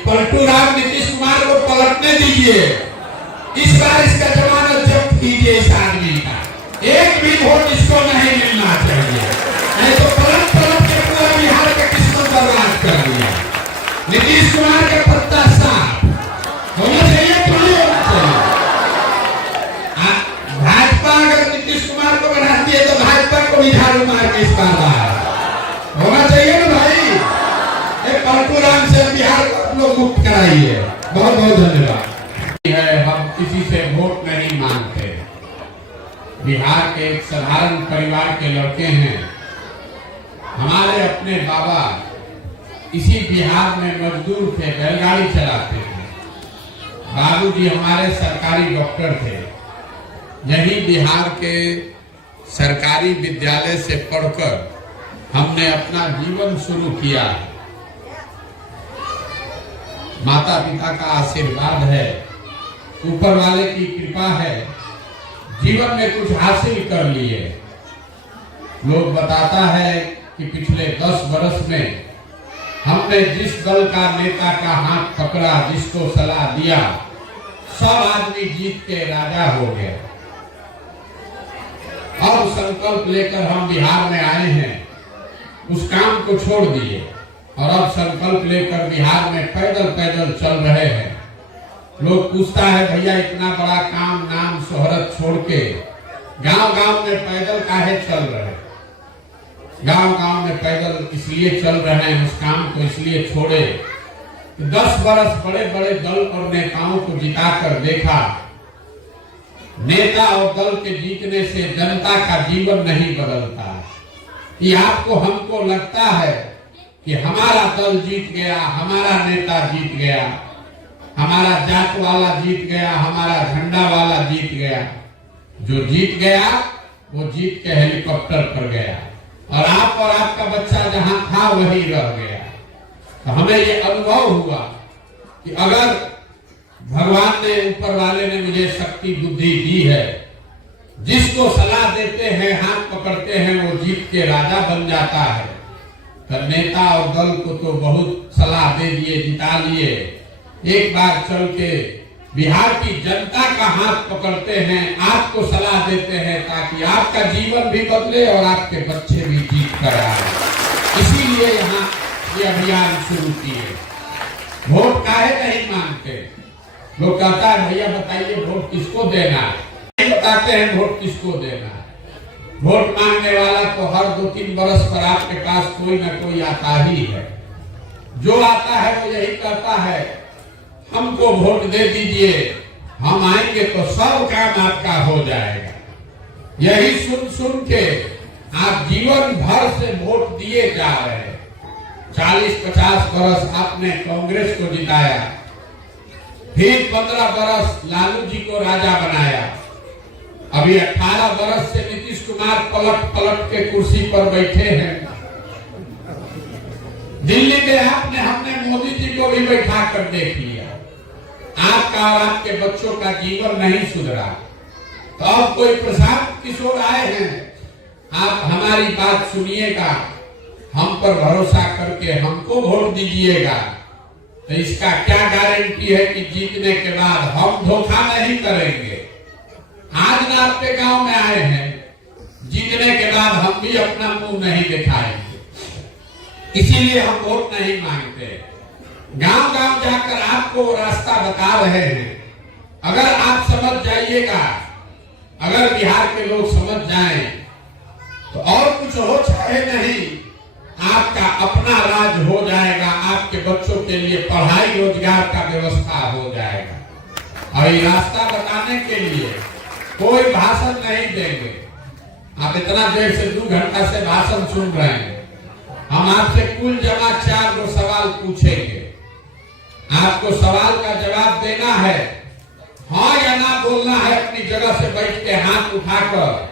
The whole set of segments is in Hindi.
पलटू राम नीतीश कुमार को पलटने दीजिए। इस बार इसका जमानत जब्त कीजिए। इस आदमी का एक भी वोट इसको नहीं मिलना चाहिए, नहीं तो पलट पलट के पूरा बिहार का किस्मत बर्बाद कर दिया। नीतीश कुमार का पत्ता साफ होना चाहिए कि नहीं होना चाहिए? भाजपा अगर नीतीश कुमार को बनाती है तो भाजपा को भी झाड़ू मार के इस बार होना चाहिए ना भाई। पलटू राम से बिहार को लोग मुक्त कराइए। बहुत बहुत धन्यवाद। हम किसी से वोट नहीं मांगते। बिहार के एक साधारण परिवार के लड़के हैं। हमारे अपने बाबा इसी बिहार में मजदूर थे, बैलगाड़ी चलाते थे। बाबूजी हमारे सरकारी डॉक्टर थे। यही बिहार के सरकारी विद्यालय से पढ़कर हमने अपना जीवन शुरू किया। माता पिता का आशीर्वाद है, ऊपर वाले की कृपा है, जीवन में कुछ हासिल कर लिए। लोग बताता है कि पिछले 10 वर्ष में हमने जिस दल का नेता का हाथ पकड़ा, जिसको सलाह दिया, सब आदमी जीत के राजा हो गए। अब संकल्प लेकर हम बिहार में आए हैं, उस काम को छोड़ दिए और अब संकल्प लेकर बिहार में पैदल पैदल चल रहे हैं। लोग पूछता है भैया इतना बड़ा काम, नाम शोहरत छोड़ के गांव गांव में पैदल काहे चल रहे? गांव गांव में पैदल इसलिए चल रहे हैं, उस काम को इसलिए छोड़े। 10 वर्ष बड़े बड़े दल और नेताओं को जिताकर देखा, नेता और दल के जीतने से जनता का जीवन नहीं बदलता। ये आपको हमको लगता है कि हमारा दल जीत गया, हमारा नेता जीत गया, हमारा जात वाला जीत गया, हमारा झंडा वाला जीत गया। जो जीत गया वो जीत के हेलीकॉप्टर पर गया और आप और आपका बच्चा जहां था वही रह गया। तो हमें ये अनुभव हुआ कि अगर भगवान ने, ऊपर वाले ने मुझे शक्ति बुद्धि दी है, जिसको सलाह देते हैं, हाथ पकड़ते हैं, वो जीत के राजा बन जाता है। तो नेता और दल को तो बहुत सलाह दे दिए, जिता लिए। एक बार चल के बिहार की जनता का हाथ पकड़ते हैं, आपको सलाह देते हैं ताकि आपका जीवन भी बदले और आपके बच्चे भी जीत कर आए। इसीलिए यहाँ ये अभियान शुरू किए। वोट काहे नहीं मांगते? लोग कहता है भैया बताइए वोट किसको देना है? बताते हैं वोट किसको देना है। वोट मांगने वाला तो हर 2-3 वर्ष पर आपके पास कोई न कोई आता ही है। जो आता है वो यही कहता है हमको वोट दे दीजिए, हम आएंगे तो सब काम आपका हो जाएगा। यही सुन सुन के आप जीवन भर से वोट दिए जा रहे हैं। 40-50 वर्ष आपने कांग्रेस को जिताया, फिर 15 वर्ष लालू जी को राजा बनाया, अभी 18 वर्ष से नीतीश कुमार पलट पलट के कुर्सी पर बैठे हैं। दिल्ली में हमने मोदी जी को भी बैठा कर देख लिया। आपका और आपके बच्चों का जीवन नहीं सुधरा। तो अब कोई प्रशांत किशोर आए हैं, आप हमारी बात सुनिएगा, हम पर भरोसा करके हमको वोट दीजिएगा। तो इसका क्या गारंटी है कि जीतने के बाद हम धोखा नहीं करेंगे? आज ना आपके गांव में आए हैं, जीतने के बाद हम भी अपना मुंह नहीं दिखाएंगे। इसीलिए हम वोट नहीं मांगते। गांव गांव जाकर आपको रास्ता बता रहे हैं। अगर आप समझ जाइएगा, अगर बिहार के लोग समझ जाएं, तो और कुछ हो चाहे नहीं, आपका अपना राज हो जाएगा। आपके बच्चों के लिए पढ़ाई रोजगार का व्यवस्था हो जाएगा। और ये रास्ता बताने के लिए कोई भाषण नहीं देंगे। आप इतना देर से 2 घंटा से भाषण सुन रहे हैं। हम आपसे कुल जमा 4 सवाल पूछेंगे। आपको सवाल का जवाब देना है, हाँ या ना बोलना है। अपनी जगह से बैठ के हाथ उठाकर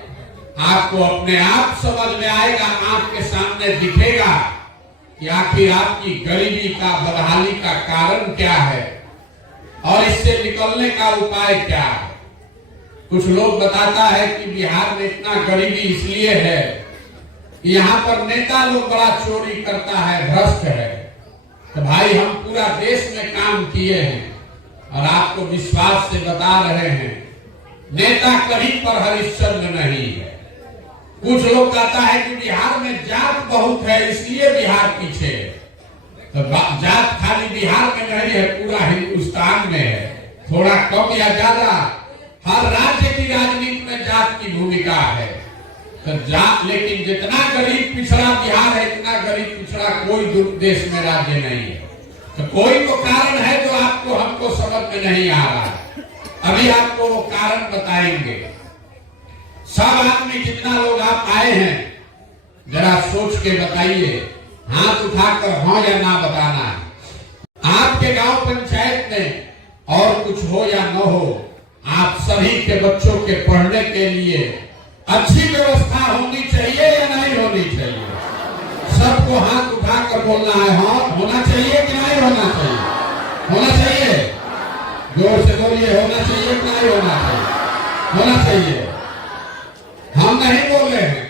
आपको अपने आप समझ में आएगा, आंख के सामने दिखेगा कि आखिर आपकी गरीबी का, बदहाली का कारण क्या है और इससे निकलने का उपाय क्या है। कुछ लोग बताता है कि बिहार में इतना गरीबी इसलिए है कि यहाँ पर नेता लोग बड़ा चोरी करता है, भ्रष्ट है। तो भाई हम पूरा देश में काम किए हैं और आपको विश्वास से बता रहे हैं, नेता कहीं पर हरिश्चंद्र नहीं है। कुछ लोग कहता है कि बिहार में जात बहुत है इसलिए बिहार पीछे है। तो जात खाली बिहार में नहीं है, पूरा हिंदुस्तान में है। थोड़ा कम या ज्यादा हर राज्य की राजनीति में जात की भूमिका है। तो जात, लेकिन जितना गरीब पिछड़ा बिहार है, इतना गरीब पिछड़ा कोई देश में राज्य नहीं है। तो कोई तो कारण है जो आपको हमको समझ में नहीं आ रहा है। अभी आपको वो कारण बताएंगे। सब आदमी जितना लोग आप आए हैं, जरा सोच के बताइए, हाथ उठाकर हाँ या ना बताना है। आपके गांव पंचायत में और कुछ हो या न हो, आप सभी के बच्चों के पढ़ने के लिए अच्छी व्यवस्था होनी चाहिए या नहीं होनी चाहिए? सबको हाथ उठाकर बोलना है, हाँ होना चाहिए कि नहीं होना चाहिए? होना चाहिए। जोर से बोलिए, होना चाहिए कि नहीं होना चाहिए? होना चाहिए। हम नहीं बोल रहे हैं।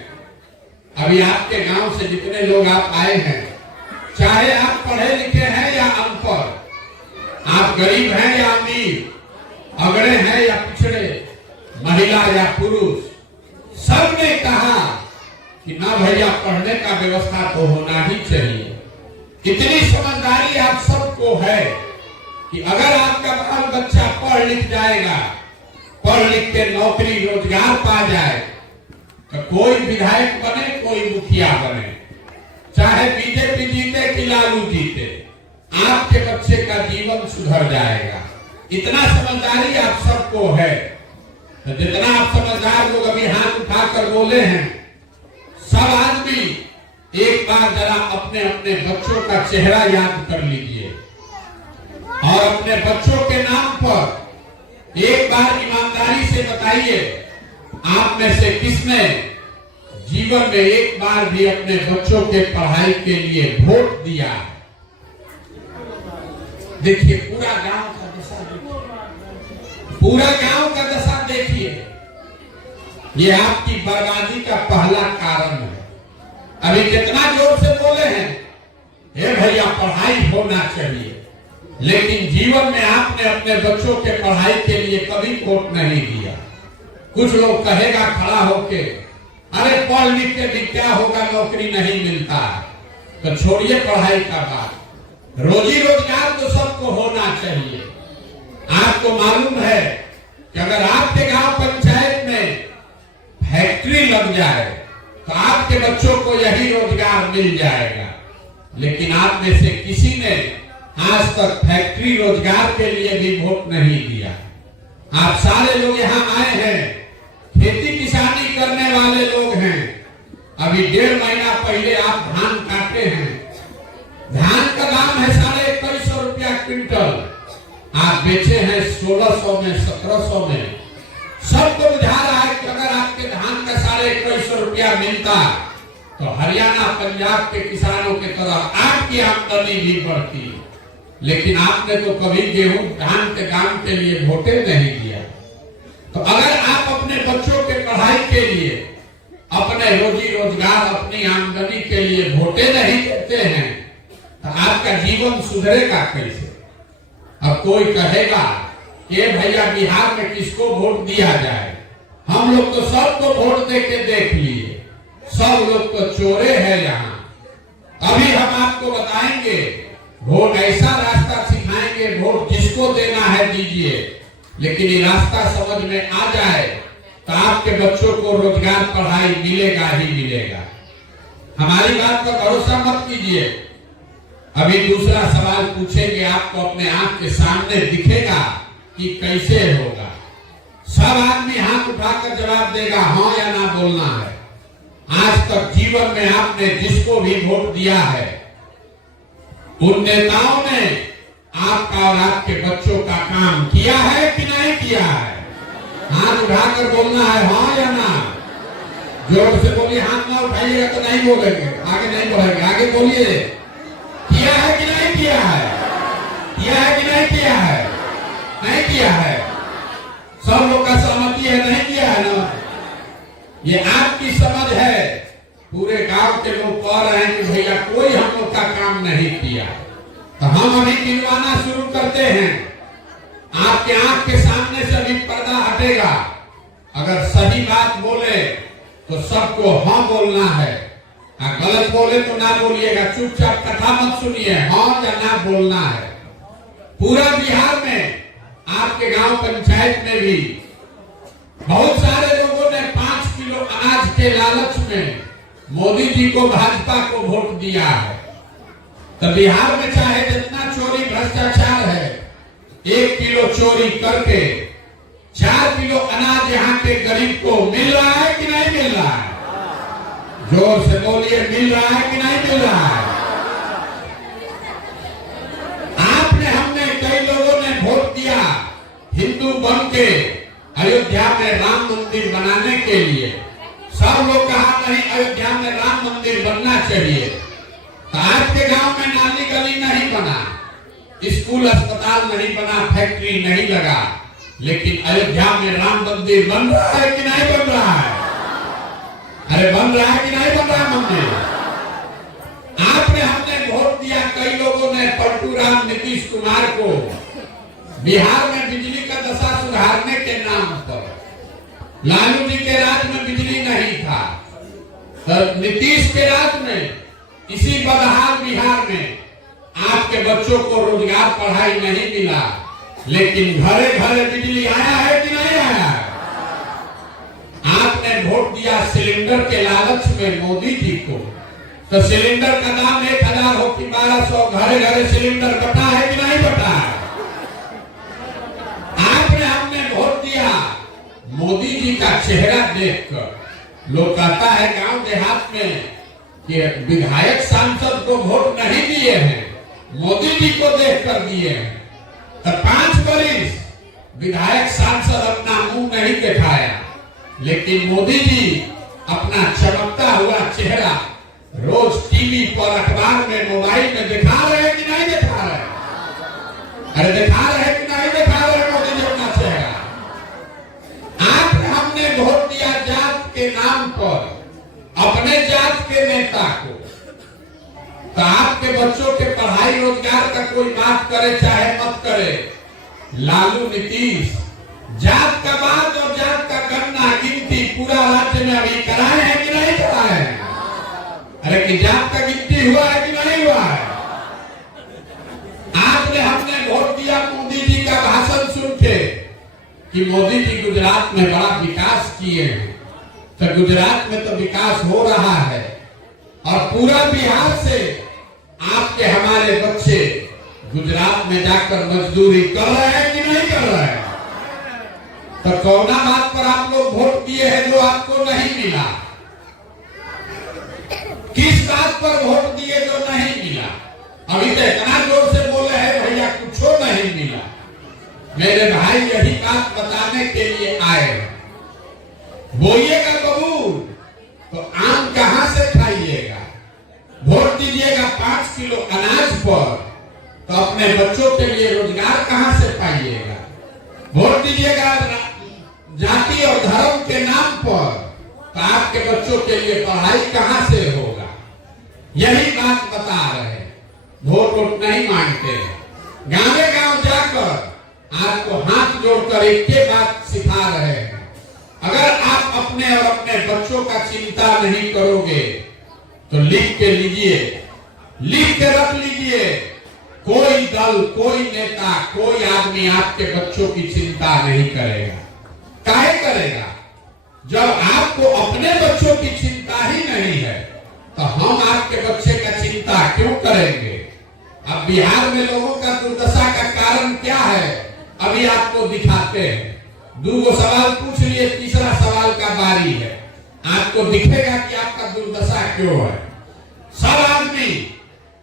अभी आपके गांव से जितने लोग आप आए हैं, चाहे आप पढ़े लिखे हैं या अनपढ़, आप गरीब हैं या अमीर, अगड़े हैं या पिछड़े, महिला या पुरुष, सब ने कहा कि ना भैया पढ़ने का व्यवस्था तो होना ही चाहिए। इतनी समझदारी आप सबको है कि अगर आपका बाल बच्चा पढ़ लिख जाएगा, पढ़ लिख के नौकरी रोजगार पा जाए, तो कोई विधायक बने, कोई मुखिया बने, चाहे बीजेपी जीते कि लालू जीते, आपके बच्चे का जीवन सुधर जाएगा। इतना समझदारी आप सबको है। तो जितना आप समझदार लोग अभी हाथ उठाकर बोले हैं, सब आदमी एक बार जरा अपने अपने बच्चों का चेहरा याद कर लीजिए और अपने बच्चों के नाम पर एक बार ईमानदारी से बताइए, आप में से किसने जीवन में एक बार भी अपने बच्चों के पढ़ाई के लिए वोट दिया? देखिए पूरा गांव का दशा देखिए, पूरा गांव का दशा देखिए। ये आपकी बर्बादी का पहला कारण है। अभी कितना जोर से बोले हैं, हे भैया पढ़ाई होना चाहिए, लेकिन जीवन में आपने अपने बच्चों के पढ़ाई के लिए कभी वोट नहीं दिया। कुछ लोग कहेगा खड़ा होके, अरे पढ़ लिख के भी क्या होगा, नौकरी नहीं मिलता। तो छोड़िए पढ़ाई का बात, रोजी रोजगार तो सबको होना चाहिए। आपको मालूम है कि अगर आपके गांव पंचायत में फैक्ट्री लग जाए तो आपके बच्चों को यही रोजगार मिल जाएगा, लेकिन आप में से किसी ने आज तक फैक्ट्री रोजगार के लिए भी वोट नहीं दिया। आप सारे लोग यहाँ आए हैं, खेती किसानी करने वाले लोग हैं। अभी 1.5 महीना पहले आप धान काटे हैं, धान का दाम है 2150 रुपया क्विंटल, आप बेचे हैं 1600 में, 1700 में। सबको बुझा रहा है कि अगर आपके धान का 2150 रुपया मिलता तो हरियाणा पंजाब के किसानों के तरह आपकी आमदनी भी बढ़ती, लेकिन आपने तो कभी गेहूं धान के दाम के लिए वोटे नहीं दिया। तो अगर आप अपने बच्चों के पढ़ाई के लिए, अपने रोजी रोजगार, अपनी आमदनी के लिए वोटे नहीं देते हैं, तो आपका जीवन सुधरेगा कैसे? अब कोई कहेगा कि भैया बिहार में किसको वोट दिया जाए? हम लोग तो सबको वोट दे के देख लिए, सब लोग तो चोरे हैं यहाँ। अभी हम आपको बताएंगे, वोट ऐसा रास्ता सिखाएंगे, वोट जिसको देना है दीजिए, लेकिन ये रास्ता समझ में आ जाए तो आपके बच्चों को रोजगार पढ़ाई मिलेगा ही मिलेगा। हमारी बात पर भरोसा मत कीजिए। अभी दूसरा सवाल पूछेंगे, आपको अपने आंख के सामने दिखेगा कि कैसे होगा। सब आदमी हाथ उठाकर जवाब देगा, हाँ या ना बोलना है। आज तक जीवन में आपने जिसको भी वोट दिया है, उन नेताओं ने आपका और आपके बच्चों का काम किया है कि नहीं किया है? हाथ उठाकर बोलना है, हाँ या ना। जोर से बोलिए, हाथ ना उठाइएगा तो नहीं बोलेंगे, आगे नहीं बढ़ेंगे। आगे बोलिए, किया है कि नहीं किया है? किया है कि नहीं किया है? नहीं किया है। सब लोग का सहमति है, नहीं किया है ना? ये आपकी समझ है। पूरे गांव के लोग कह रहे हैं कि भैया कोई हम लोग का काम नहीं किया। तो हम अभी गिनवाना शुरू करते हैं। आपके आंख के सामने से अभी पर्दा हटेगा। अगर सही बात बोले तो सबको हाँ बोलना है, गलत बोले तो ना बोलिएगा। चुपचाप कथा मत सुनिए, हाँ या ना बोलना है। पूरा बिहार में, आपके गांव पंचायत में भी बहुत सारे लोगों ने 5 किलो अनाज के लालच में मोदी जी को, भाजपा को वोट दिया है। तो बिहार में चाहे जितना चोरी भ्रष्टाचार है, 1 किलो चोरी करके 4 किलो अनाज यहाँ के गरीब को मिल रहा है कि नहीं मिल रहा है? जोर से बोलिए, मिल रहा है कि नहीं मिल रहा है? आपने, हमने, कई लोगों ने वोट दिया हिंदू बन के अयोध्या में राम मंदिर बनाने के लिए। सब लोग कहा नहीं, अयोध्या में राम मंदिर बनना चाहिए। तो आपके गांव में नाली गली नहीं बना, स्कूल अस्पताल नहीं बना, फैक्ट्री नहीं लगा, लेकिन अयोध्या में राम मंदिर बन रहा है कि नहीं बन रहा है? अरे बन रहा है कि नहीं बन रहा है मंदिर? आपने, हमने वोट दिया, कई लोगों ने पलटू राम, नीतीश कुमार को बिहार में बिजली का दशा सुधारने के नाम पर। लालू जी के राज में बिजली नहीं था, तो नीतीश के राज में इसी बदहाल बिहार में आपके बच्चों को रोजगार, पढ़ाई नहीं मिला, लेकिन घरे घरे बिजली आया है कि नहीं आया? आपने वोट दिया सिलेंडर के लालच में मोदी जी को, तो सिलेंडर का दाम 1000 हो कि 1200, घरे घरे सिलेंडर बटा है कि नहीं बटा है? आपने, हमने वोट दिया मोदी जी का चेहरा देखकर। लोग कहता है गांव देहात में कि विधायक सांसद को वोट नहीं दिए हैं, मोदी जी को देखकर दिए हैं। तो 5 वर्ष विधायक सांसद अपना मुंह नहीं दिखाया, लेकिन मोदी जी अपना चमकता हुआ चेहरा रोज टीवी पर, अखबार में, मोबाइल में दिखा रहे हैं कि नहीं दिखा रहे? अरे दिखा रहे हैं कि नहीं दिखा रहे मोदी जी अपना चेहरा? आपने, हमने वोट दिया जात के नाम पर अपने जात के नेता को। तो आपके बच्चों के पढ़ाई रोजगार का कोई बात करे चाहे मत करे, लालू, नीतीश जात का बात और जात का गणना, गिनती पूरा राज्य में अभी कराए हैं कि नहीं कराए हैं? अरे कि जात का गिनती हुआ है कि नहीं हुआ है? आपने, हमने वोट दिया मोदी जी का भाषण सुन के कि मोदी जी गुजरात में बड़ा विकास किए हैं। तो गुजरात में तो विकास हो रहा है, और पूरा बिहार से आपके, हमारे बच्चे गुजरात में जाकर मजदूरी कर रहे हैं कि नहीं कर रहे हैं? तो कौना बात पर आप लोग वोट दिए हैं जो आपको नहीं मिला? किस बात पर वोट दिए जो नहीं मिला? अभी तो इतना जोर से बोले हैं भैया कुछ नहीं मिला। मेरे भाई यही बात बताने के लिए आए। बोइएगा बबूल तो आम कहां से खाइएगा? वोट दीजिएगा 5 किलो अनाज पर, तो अपने बच्चों के लिए रोजगार कहां से पाइएगा? वोट दीजिएगा जाति और धर्म के नाम पर, तो आपके बच्चों के लिए पढ़ाई कहां से होगा? यही बात बता रहे हैं। वोट नहीं मांगते, गांवे गांव जाकर आपको हाथ जोड़कर एक बात सिखा रहे हैं। अगर आप अपने और अपने बच्चों का चिंता नहीं करोगे तो लिख के लीजिए, लिख के रख लीजिए, कोई दल, कोई नेता, कोई आदमी आपके बच्चों की चिंता नहीं करेगा। काहे करेगा? जब आपको अपने बच्चों की चिंता ही नहीं है तो हम आपके बच्चे का चिंता क्यों करेंगे? अब बिहार में लोगों का दुर्दशा का कारण क्या है, अभी आपको दिखाते हैं। 2 सवाल पूछ लिए, तीसरा सवाल का बारी है। आपको दिखेगा कि आपका दुर्दशा क्यों है। सब आदमी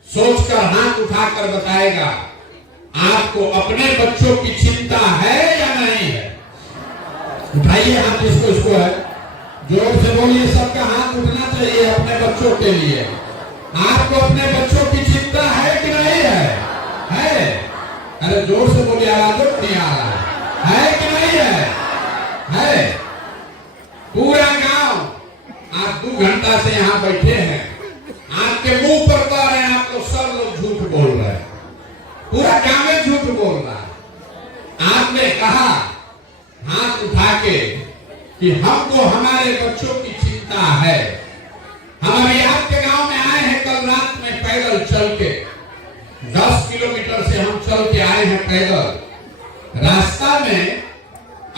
सोचकर हाथ उठाकर बताएगा आपको अपने बच्चों की चिंता है या नहीं है? उठाइए हाथ, इसको है, जोर से बोलिए, सबका हाथ उठना चाहिए अपने बच्चों के लिए। आपको अपने बच्चों की चिंता है कि नहीं है? है? अरे जोर से बोलिए, आवाज नहीं आ रहा है कि नहीं है? है? पूरा गांव, आप 2 घंटा से यहाँ बैठे हैं, आपके मुंह पर कह रहे हैं, आप तो सब लोग झूठ बोल रहे हैं। कि हमको हमारे बच्चों की चिंता है। हम अभी आपके गांव में आए हैं, कल रात में पैदल चल के 10 किलोमीटर से हम चल के आए हैं पैदल। रास्ता में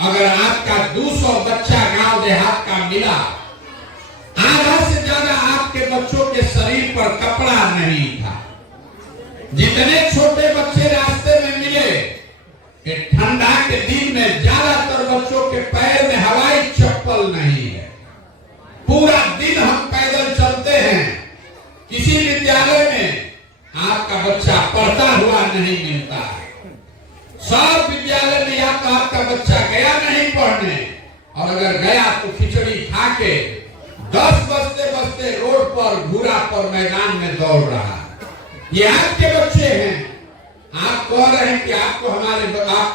अगर आपका 200 बच्चा गांव देहात का मिला, आधा से ज्यादा आपके बच्चों के शरीर पर कपड़ा नहीं था। जितने छोटे बच्चे रास्ते में मिले, कि ठंडा के दिन में ज्यादातर बच्चों के पैर में हवाई चप्पल नहीं है। पूरा दिन हम पैदल चलते हैं, किसी विद्यालय में आपका बच्चा पढ़ता हुआ नहीं मिलता है। सब विद्यालय में या तो आपका बच्चा गया नहीं पढ़ने, और अगर गया तो खिचड़ी खा के 10 बजते बजते रोड पर घूरा पर मैदान में दौड़ रहा। ये आपके बच्चे हैं। आप कह रहे हैं कि आपको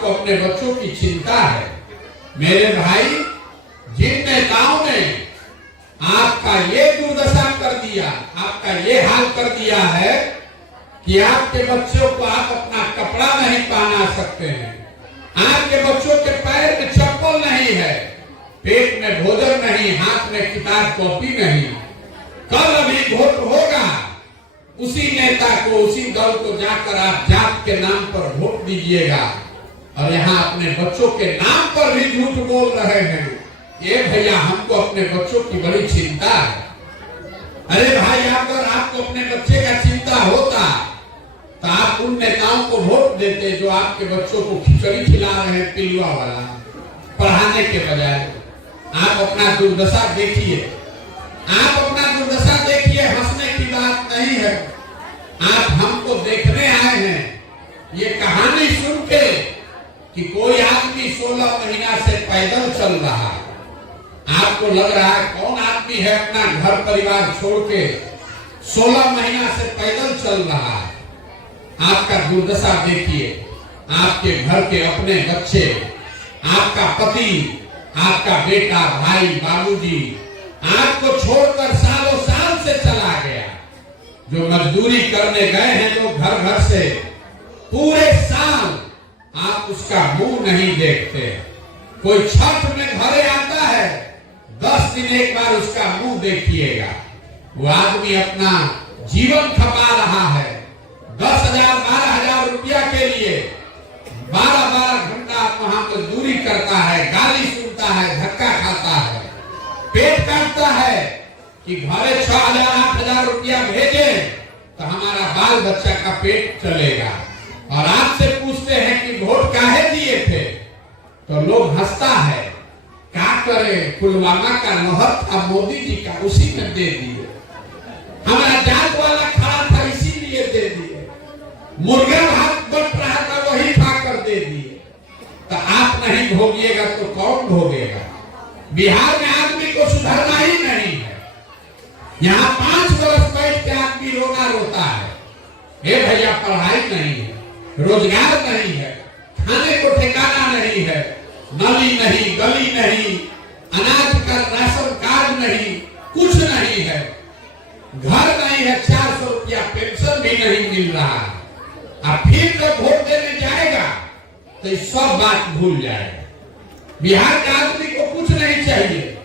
अपने बच्चों की चिंता है। मेरे भाई, जिन नेताओं ने आपका ये दुर्दशा कर दिया, आपका ये हाल कर दिया है कि आपके बच्चों को आप अपना कपड़ा नहीं पहना सकते हैं, आपके बच्चों के पैर में चप्पल नहीं है, पेट में भोजन नहीं, हाथ में किताब कॉपी नहीं। कल अभी वोट होगा, उसी नेता को, उसी दल को जाकर आप जात के नाम पर वोट दीजिएगा, और यहाँ अपने बच्चों के नाम पर भी झूठ बोल रहे हैं। ये भैया, हमको अपने बच्चों की बड़ी चिंता है। अरे भाई, अगर आपको अपने बच्चे का चिंता होता तो आप उन नेताओं को वोट देते जो आपके बच्चों को खिचड़ी खिला रहे हैं पिलुआ वाला, पढ़ाने के बजाय। आप अपना दुर्दशा देखिए, आप अपना दुर्दशा देखिए, हंसने की बात नहीं है। आप हमको देखने आए हैं, ये कहानी सुन के कि कोई आदमी 16 महीना से पैदल चल रहा। आपको लग रहा है कौन आदमी है अपना घर परिवार छोड़ के 16 महीना से पैदल चल रहा है। आपका दुर्दशा देखिए, आपके घर के अपने बच्चे, आपका पति, आपका बेटा, भाई, बाबूजी आपको छोड़कर सालों साल से चला गया। जो मजदूरी करने गए हैं लोग घर घर से, पूरे साल आप उसका मुंह नहीं देखते। कोई छठ में घरे आता है, 10 दिन एक बार उसका मुंह देखिएगा। वो आदमी अपना जीवन खपा रहा है, 10,000 12,000 रुपया के लिए 12-12 घंटा वहां मजदूरी करता है, गाली सुनता है, धक्का खाता है, पेट काटता है कि घरे 6,000 8,000 रुपया भेजे तो हमारा बाल बच्चा का पेट चलेगा। और आपसे पूछते हैं कि वोट काहे दिए थे, तो लोग हंसता है। क्या करे, पुलवामा का लहर था मोदी जी का, उसी में दे दिए। हमारा जात वाला खड़ा था, इसीलिए दे दिए। मुर्गा भात बट रहा था, वही खाकर दे दिए। तो आप नहीं भोगिएगा तो कौन भोगेगा? बिहार में आदमी को सुधरना ही नहीं है। यहाँ 5 बरस बैठ के आदमी रोना रोता है। हे भैया, पढ़ाई नहीं है, रोजगार नहीं है, खाने को ठिकाना नहीं है, नली नहीं, गली नहीं, अनाज का राशन कार्ड नहीं, कुछ नहीं है, घर नहीं है, 400 रुपया पेंशन भी नहीं मिल रहा। अब फिर जब वोट देने जाएगा तो ये सब बात भूल जाएगा। बिहार के आदमी को कुछ नहीं चाहिए,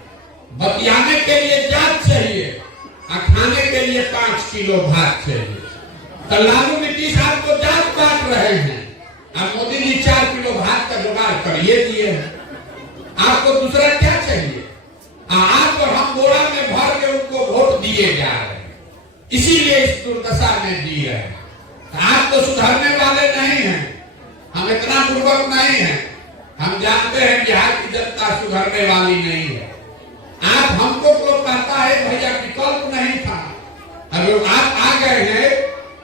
बतियाने के लिए जात चाहिए, और खाने के लिए 5 किलो भात चाहिए। तो लालू नीतीश आपको जात बांट रहे हैं, अब मोदी जी 4 किलो भात का जुगाड़ करिए दिए हैं। आपको दूसरा क्या चाहिए? आप और हम बोरा में भर के उनको वोट दिए जा रहे हैं, इसीलिए इस दुर्दशा में जी रहे हैं। आप तो सुधरने वाले नहीं हैं, हम इतना दुर्बल नहीं हैं। हम जानते हैं बिहार की जनता सुधरने वाली नहीं है। आप हमको तो कहता है भैया विकल्प नहीं था, अब आप आ गए हैं,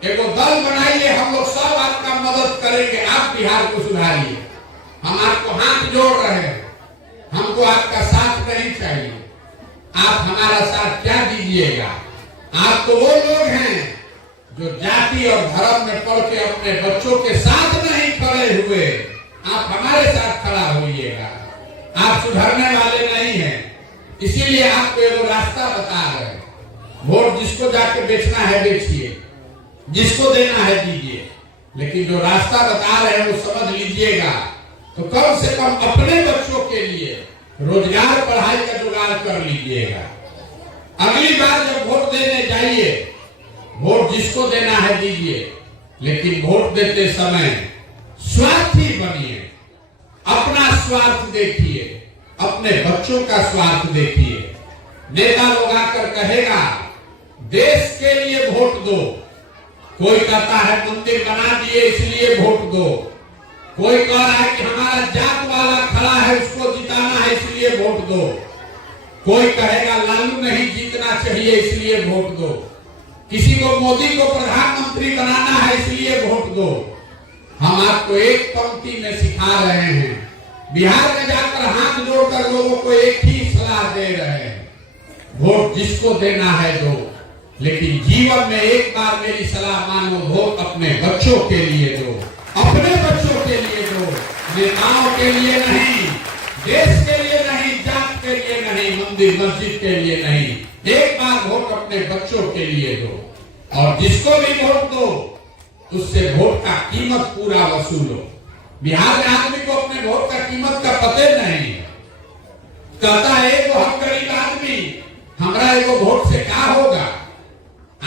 एगो दल बनाइए, हम लोग सब आपका मदद करेंगे, आप बिहार को सुधारिए। हम आपको हाथ जोड़ रहे हैं, हमको आपका साथ नहीं चाहिए। आप हमारा साथ क्या दीजिएगा? आप तो वो लोग हैं जो जाति और धर्म में पढ़ के अपने बच्चों के साथ नहीं खड़े हुए। आप हमारे साथ खड़ा होइएगा। आप सुधरने वाले नहीं हैं, इसीलिए आपको एक रास्ता बता रहे हैं। वोट जिसको जाके बेचना है बेचिए, जिसको देना है दीजिए, लेकिन जो रास्ता बता रहे हैं वो समझ लीजिएगा। तो कम से कम अपने बच्चों के लिए रोजगार पढ़ाई का जुगाड़ कर लीजिएगा। अगली बार जब वोट देने जाइए, वोट जिसको देना है दीजिए, लेकिन वोट देते समय स्वार्थी बनिए। अपना स्वार्थ देखिए, अपने बच्चों का स्वार्थ देखिए। नेता लोग आकर कहेगा देश के लिए वोट दो, कोई कहता है मंदिर बना दिए इसलिए वोट दो, कोई कह रहा है कि हमारा जात वाला खड़ा है उसको जिताना है इसलिए वोट दो, कोई कहेगा लालू नहीं जीतना चाहिए इसलिए वोट दो, किसी को मोदी को प्रधानमंत्री बनाना है इसलिए वोट दो। हम आपको एक पंक्ति में सिखा रहे हैं, बिहार में जाकर हाथ जोड़कर लोगों को एक ही सलाह दे रहे हैं, वोट जिसको देना है दो, लेकिन जीवन में एक बार मेरी सलाह मानो, वोट अपने बच्चों के लिए दो, अपने बच्चों के लिए दो, नेताओं के लिए नहीं, देश के लिए नहीं, जात के लिए नहीं, मंदिर मस्जिद के लिए नहीं, एक बार वोट अपने बच्चों के लिए दो। और जिसको भी वोट दो उससे वोट का कीमत पूरा वसूलो। बिहार में आदमी को अपने वोट का कीमत का पते नहीं है, कहता है एगो हम गरीब आदमी, हमारा एगो वोट से क्या होगा।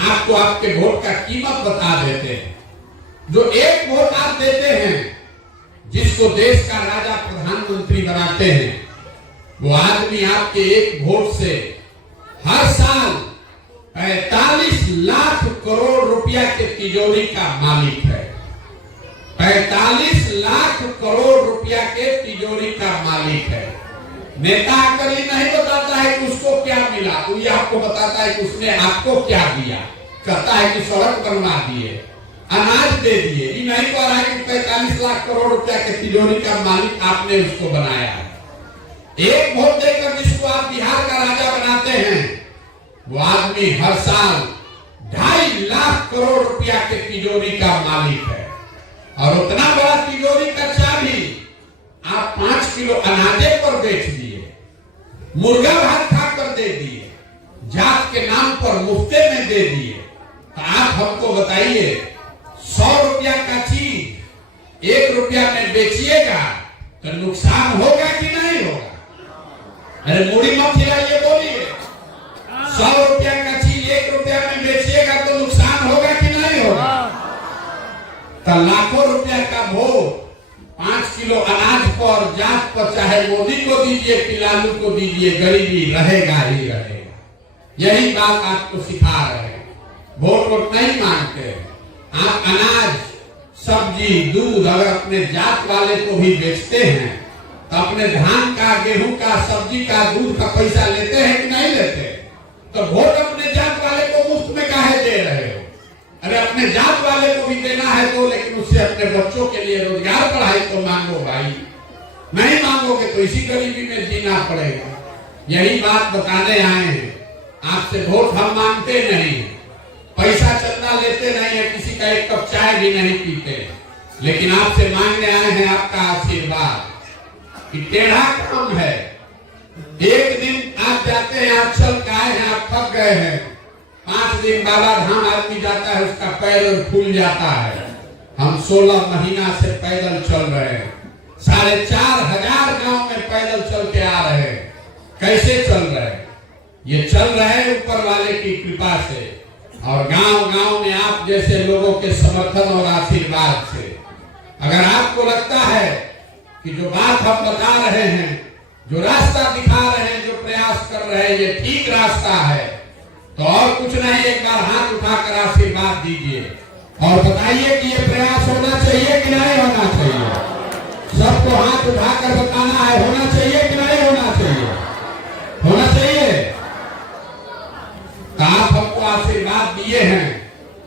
आपको आपके वोट का कीमत बता देते हैं। जो एक वोट आप देते हैं, जिसको देश का राजा प्रधानमंत्री बनाते हैं, वो आदमी आपके एक वोट से हर साल 45 लाख करोड़ रुपया के तिजोरी का मालिक है। 45 लाख करोड़ रुपया के तिजोरी का मालिक है। नेता आकर ही नहीं बताता है कि उसको क्या मिला, वो ये आपको बताता है कि उसने आपको क्या दिया। कहता है कि सड़क बनवा दिए, अनाज दे दिए, ये नहीं कह रहा है कि 45 लाख करोड़ रुपया के तिजोरी का मालिक आपने उसको बनाया है। एक वोट देकर जिसको आप बिहार का राजा बनाते हैं, वो आदमी हर साल 2.5 लाख करोड़ रुपया के तिजोरी का मालिक है। और उतना बड़ा तिजोरी का चाबी आप 5 किलो अनाजे पर बेच दिए, मुर्गा भात खाकर दे दिए, जात के नाम पर मुफ्ते में दे दिए। तो आप हमको बताइए, 100 रुपया का चीज 1 रुपया में बेचिएगा तो नुकसान होगा कि नहीं होगा? अरे मुड़ी मत खिलाइए, बोलिए। 100 रुपया का चीज 1 रुपया में बेचिएगा तो नुकसान होगा कि नहीं होगा? तो लाखों रुपया का वोट 5 किलो अनाज पर, जात पर, चाहे मोदी को दीजिए कि लालू को दीजिए, गरीबी रहेगा ही रहेगा। यही बात आपको सिखा रहे हैं। वोट नहीं मांगते आप, अनाज, सब्जी, दूध अगर अपने जात वाले को भी बेचते हैं तो अपने धान का, गेहूं का, सब्जी का, दूध का पैसा लेते हैं कि नहीं लेते? तो वोट अपने जात वाले को मुफ्त में काहे दे रहे हो? अरे अपने जात वाले को भी देना है तो, लेकिन उससे अपने बच्चों के लिए रोजगार पढ़ाई तो मांगो भाई। नहीं मांगोगे तो इसी गरीबी में जीना पड़ेगा। यही बात बताने आए हैं। आपसे वोट हम मांगते नहीं, पैसा चंदा लेते नहीं है, किसी का एक कप चाय भी नहीं पीते, लेकिन आपसे मांगने आए हैं आपका आशीर्वाद कि टेढ़ा काम है। एक दिन आप जाते हैं, आप चल के आए हैं, आप थक गए हैं, 5 दिन बाबा धाम आदमी जाता है, उसका पैर फूल जाता है। हम 16 महीना से पैदल चल रहे हैं, 4,500 गांव में पैदल चल के आ रहे हैं। कैसे चल रहे हैं? ये चल रहे हैं ऊपर वाले की कृपा से और गांव-गांव में आप जैसे लोगों के समर्थन और आशीर्वाद से। अगर आपको लगता है कि जो बात हम बता रहे हैं, जो रास्ता दिखा रहे हैं, जो प्रयास कर रहे हैं, ये ठीक रास्ता है, तो और कुछ नहीं, एक बार हाथ उठाकर आशीर्वाद दीजिए और बताइए कि ये प्रयास होना चाहिए कि नहीं होना चाहिए। सबको हाथ उठाकर बताना है, होना चाहिए कि नहीं होना चाहिए? होना चाहिए। तो आप हमको आशीर्वाद दिए हैं,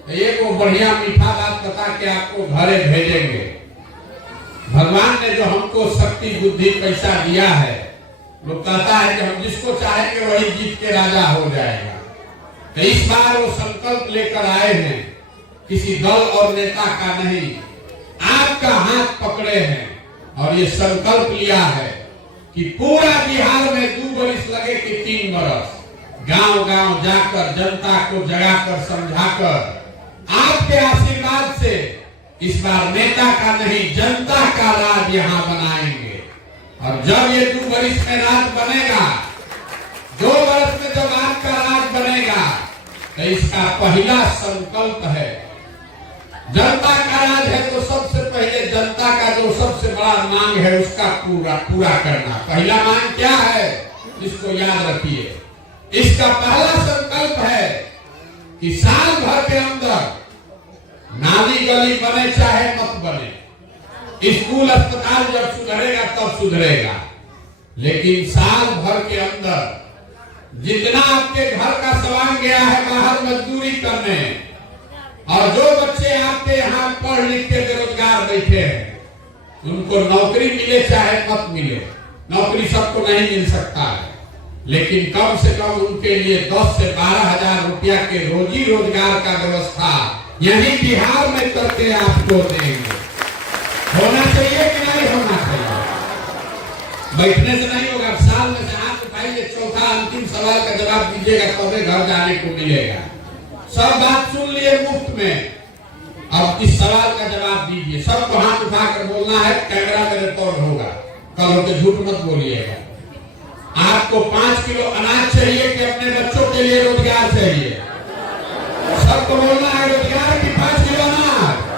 तो एक वो बढ़िया मीठा बात बता के आपको घरे भेजेंगे। भगवान ने जो हमको शक्ति, बुद्धि, पैसा दिया है, वो कहता है कि हम जिसको चाहेंगे वही जीत के राजा हो जाएगा। तो इस बार वो संकल्प लेकर आए हैं, किसी दल और नेता का नहीं, आपका हाथ पकड़े हैं और ये संकल्प लिया है कि पूरा बिहार में 2 बरिस लगे कि 3 बरस, गांव-गांव जाकर जनता को जगाकर, समझाकर, आपके आशीर्वाद से इस बार नेता का नहीं जनता का राज यहाँ बनाएंगे। और जब ये 2 वर्ष में राज बनेगा, 2 वर्ष में जब आपका राज बनेगा, तो इसका पहला संकल्प है, जनता का राज है तो सबसे पहले जनता का जो सबसे बड़ा मांग है उसका पूरा करना। पहला मांग क्या है, इसको याद रखिए। इसका पहला संकल्प है कि साल भर के अंदर नाली गली बने चाहे मत बने, स्कूल अस्पताल जब सुधरेगा तब सुधरेगा, लेकिन साल भर के अंदर जितना आपके घर का सामान गया है बाहर मजदूरी करने, और जो बच्चे आपके यहाँ पढ़ लिख के बेरोजगार बैठे हैं, उनको नौकरी मिले चाहे मत मिले, नौकरी सबको नहीं मिल सकता है, लेकिन कम से कम उनके लिए 10 से 12 हजार रुपया के रोजी रोजगार का व्यवस्था यही बिहार में करके आपको देंगे। होना चाहिए कि नहीं होना चाहिए? बैठने से नहीं होगा, साल में से हाथ उठाइए, चौथा अंतिम सवाल का जवाब दीजिएगा तभी घर जाने को मिलेगा। सब बात सुन लिए मुफ्त में, अब इस सवाल का जवाब दीजिए। सबको हाथ उठाकर बोलना है, कैमरा में रिकॉर्ड होगा, कल होते झूठ मत बोलिएगा। आपको 5 किलो अनाज चाहिए कि अपने बच्चों के लिए रोजगार चाहिए? सबको बोलना है रोजगार की 5 किलो अनाज,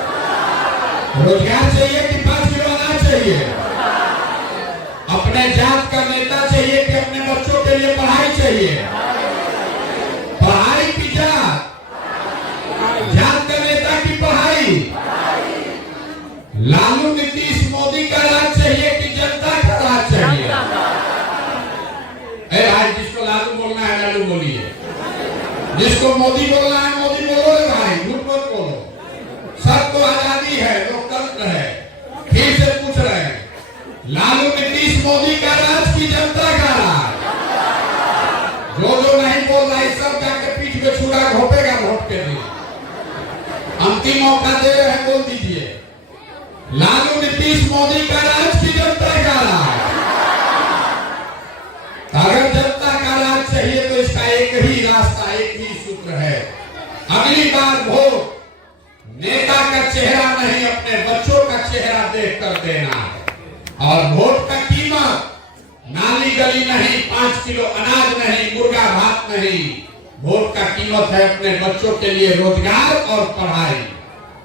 रोजगार चाहिए कि 5 किलो अनाज चाहिए? अपने जात का नेता चाहिए कि अपने बच्चों के लिए पढ़ाई चाहिए? पढ़ाई की जात, जात का नेता की पढ़ाई। लालू नीतीश मोदी का राज चाहिए कि जनता का राज चाहिए? भाई जिसको लालू बोलना है लालू बोलिए, जिसको मोदी बोलना है मोदी बोलो रे भाई, झूठ मत बोलो। सबको आजादी है, लोकतंत्र है। फिर से पूछ रहे हैं, लालू नीतीश मोदी का राज की जनता का राज? जो नहीं बोल रहा है सब जाके पीठ पे छुरा घोपेगा वोट के लिए। अंतिम मौका दे रहे हैं, बोल दीजिए, लालू नीतीश मोदी का राज की जनता का राज? अगर जनता का राज चाहिए तो इसका एक ही रास्ता, एक ही सूत्र है, अगली बार वोट नेता का चेहरा नहीं अपने बच्चों का चेहरा देख कर देना है। और वोट का कीमत नाली गली नहीं, 5 किलो अनाज नहीं, मुर्गा भात नहीं, वोट का कीमत है अपने बच्चों के लिए रोजगार और पढ़ाई।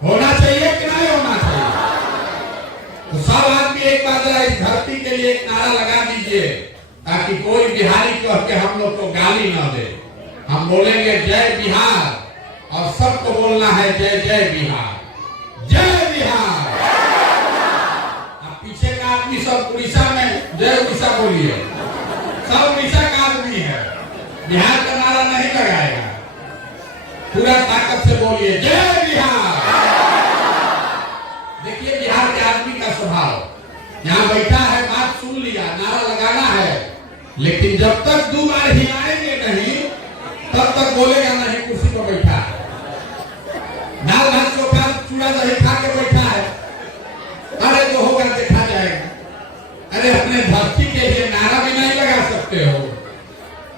होना चाहिए कि नहीं होना चाहिए? तो सब आदमी एक बार जरा इस धरती के लिए एक नारा लगा दीजिए, ताकि कोई बिहारी कह के हम लोग को गाली न दे। हम बोलेंगे जय बिहार, और सबको बोलना है जय जय बिहार, जय बिहार। अब पीछे का आदमी सब उड़ीसा में जय उड़ीसा बोलिए, सब उड़ीसा का आदमी है, बिहार का नारा नहीं लगाएगा। पूरा ताकत से बोलिए जय बिहार। देखिए बिहार के आदमी का स्वभाव, यहाँ बैठा है, बात सुन लिया, नारा लगाना है, लेकिन जब तक 2 बार हिलाएंगे नहीं तब तक बोलेगा नहीं कुर्सी पर बैठा है। दाल भात चोखा चूड़ा दही खा के बैठा है, अरे जो होगा देखा जाएगा। अरे अपने धरती के लिए नारा भी नहीं लगा सकते हो?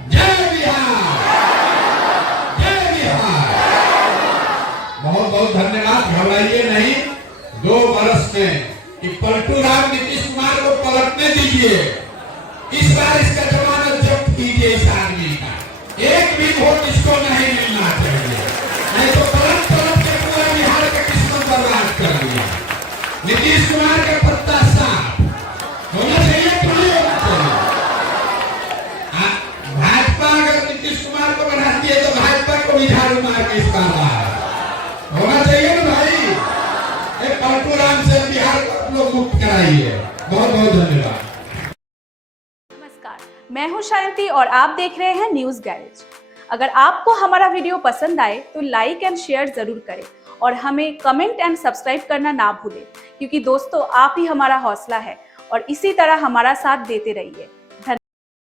जय बिहार, जय बिहार। बहुत बहुत धन्यवाद। घबराइए नहीं, 2 वर्ष में कि पलटू राम नीतीश कुमार को पलटने दीजिए। इस बार इसका जमानत जब्त कीजिए इस आदमी का, एक भी वोट इसको नहीं मिलना चाहिए, नहीं तो पलट के पूरा बिहार का किस्मत बर्बाद कर दिया। नीतीश कुमार का पत्ता साफ होना चाहिए कि नहीं होना चाहिए? भाजपा अगर नीतीश कुमार को बनाती है तो भाजपा को भी झाड़ू मार के इसका होना चाहिए ना भाई। एक पलटू राम से बिहार को लोग मुक्त कराइए। बहुत बहुत धन्यवाद। मैं हूं शांति और आप देख रहे हैं न्यूज़ गैरेज। अगर आपको हमारा वीडियो पसंद आए तो लाइक एंड शेयर जरूर करें और हमें कमेंट एंड सब्सक्राइब करना ना भूलें, क्योंकि दोस्तों आप ही हमारा हौसला है और इसी तरह हमारा साथ देते रहिए।